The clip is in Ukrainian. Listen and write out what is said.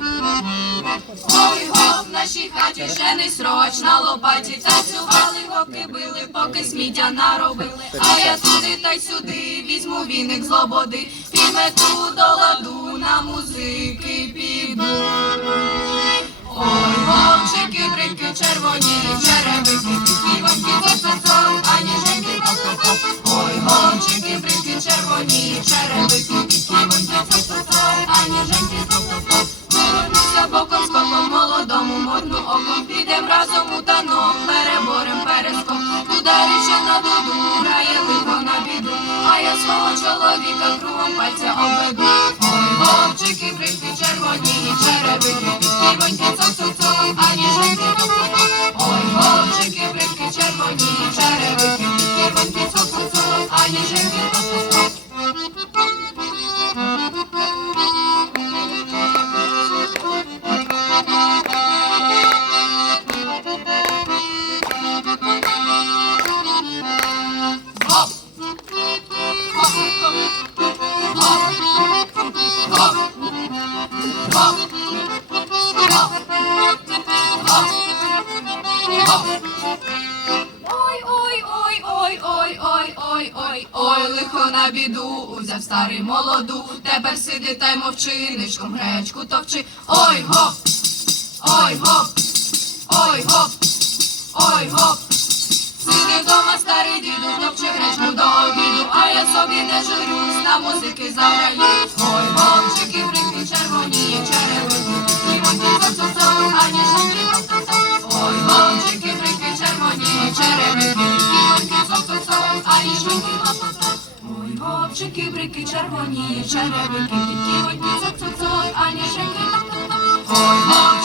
Ой, гоп, в нашій хаті жени сроч на лопаті танцювали, гопки били, поки сміття наробили. А я туди та й сюди візьму віник з лободи, підмету до ладу на музики піду. Ой, вовчики, брики, червоні, станок, переборем перескок, туди річена дуду, грає лихо на біду, а я свого чоловіка кругом пальця обведу. Ой, вовчики, бринки, червоні, черевики, півоньки, цок, цок, цок, ані жити. Ой, вовчики, бринки, червоні, черевики, півоньки, цок, цок, цок, ані жити. Ой, лихо на біду, узяв старий молоду, тепер сиди та й мовчи, нишком гречку товчи. Ой гоп, ой гоп, ой гоп, ой гоп. Сиди дома, старий діду, топчи гречку до обіду, а я собі не журюсь, на музики заграю. Ой ніжненькі та-та-та. Ой, вовчики, брики, червоні, черевики, ті одні за цуцой, ані шики, та-та-та. Ой, вовчики,